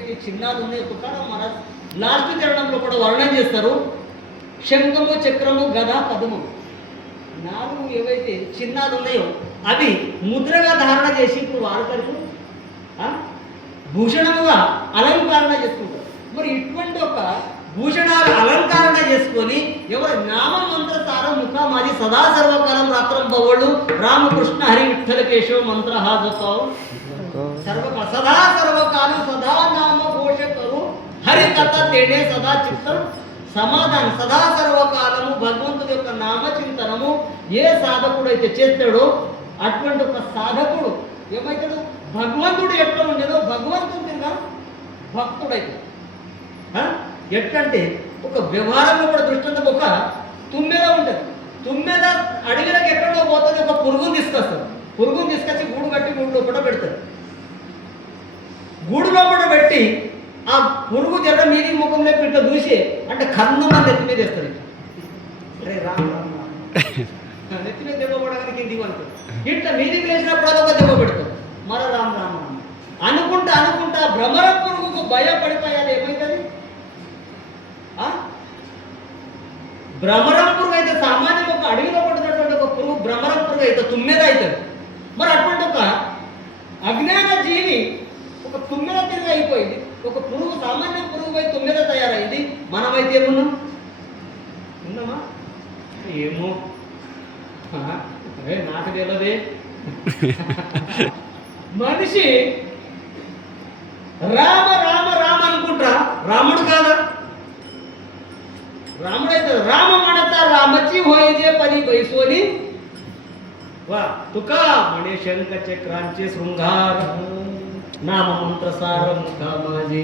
ఏవైతే చిహ్నాలు ఉన్నాయో తుకారాం మహారాజ్ లాస్ట్ చరణంలో కూడా వర్ణన చేస్తారు. శంఖము, చక్రము, గద, పద్మము 4 ఏవైతే చిహ్నాలు ఉన్నాయో అవి ముద్రగా ధారణ చేసి ఇప్పుడు వాడతారు, భూషణముగా అలంకరణ చేసుకుంటారు. మరి ఇటువంటి ఒక భూషణాలు అలంకరణ చేసుకొని ఎవరు నామ మంత్ర సార ముఖామాది సదా సర్వకాలం రాత్రం బవళ్ళు రామకృష్ణ హరి విఠల కేశవ మంత్ర హాజతావు సదా సర్వకాలం సదా నామ ఘోష కరు హరి కథ తేనే సదా చిత్తం సమాధానం. సదా సర్వకాలము భగవంతుడి యొక్క నామచింతనము ఏ సాధకుడు అయితే చేస్తాడో అటువంటి ఒక సాధకుడు ఏమవుతాడు, భగవంతుడు ఎట్లా ఉండేదో భగవంతుడిగా భక్తుడైతే. ఎట్లంటే ఒక వ్యవహారంలో కూడా దృష్టాంతం ఒక తుమ్మెద ఉంటుంది. తుమ్మెద అడవిలోకి ఎక్కడో పోతుంది, ఒక పురుగును తీసుకొస్తారు. పురుగును తీసుకొచ్చి గూడు కట్టి గూడు లోపల పెడతారు. గూడు లోపల పెట్టి ఆ పురుగు జర మీది ముఖంలో ఇట్లా చూసి అంటే కన్ను మన నెత్తి మీద వేస్తారు. అరే రామ్ రామ్ రామ్ నెత్తి మీద దెబ్బ పడగానే కిందికి అనుకుంటారు. ఇట్లా మీదికి వేసినప్పుడు అదొక దెబ్బ పెడతారు. మర రామ్ రామ్ రామ్ అనుకుంటా అనుకుంటా భ్రమర పురుగుకు భయపడిపోయాలి. ఏమవుతుంది, భ్రమరం పురుగు అయితే సామాన్యం ఒక అడవిలో పడుతున్నటువంటి ఒక పురుగు భ్రమరం పురుగు అయితే తుమ్మెద అవుతుంది. మరి అటువంటి ఒక అజ్ఞాన జీవి ఒక తుమ్మెద తిరిగి అయిపోయింది. ఒక పురుగు సామాన్య పురుగు పోయి తుమ్మెద తయారైంది. మనమైతే ఏమున్నాం, ఉన్నామా? ఏమో నాకు తెలియదే. మనిషి రామ రామ రామ అనుకుంటా రాముడు కాదా? रामडे राम म्हणता रामची होय जे परी बैसोनी वा तुका म्हणे शंख चक्रांचे शृंगार नाम मंत्र सार मुखा माझे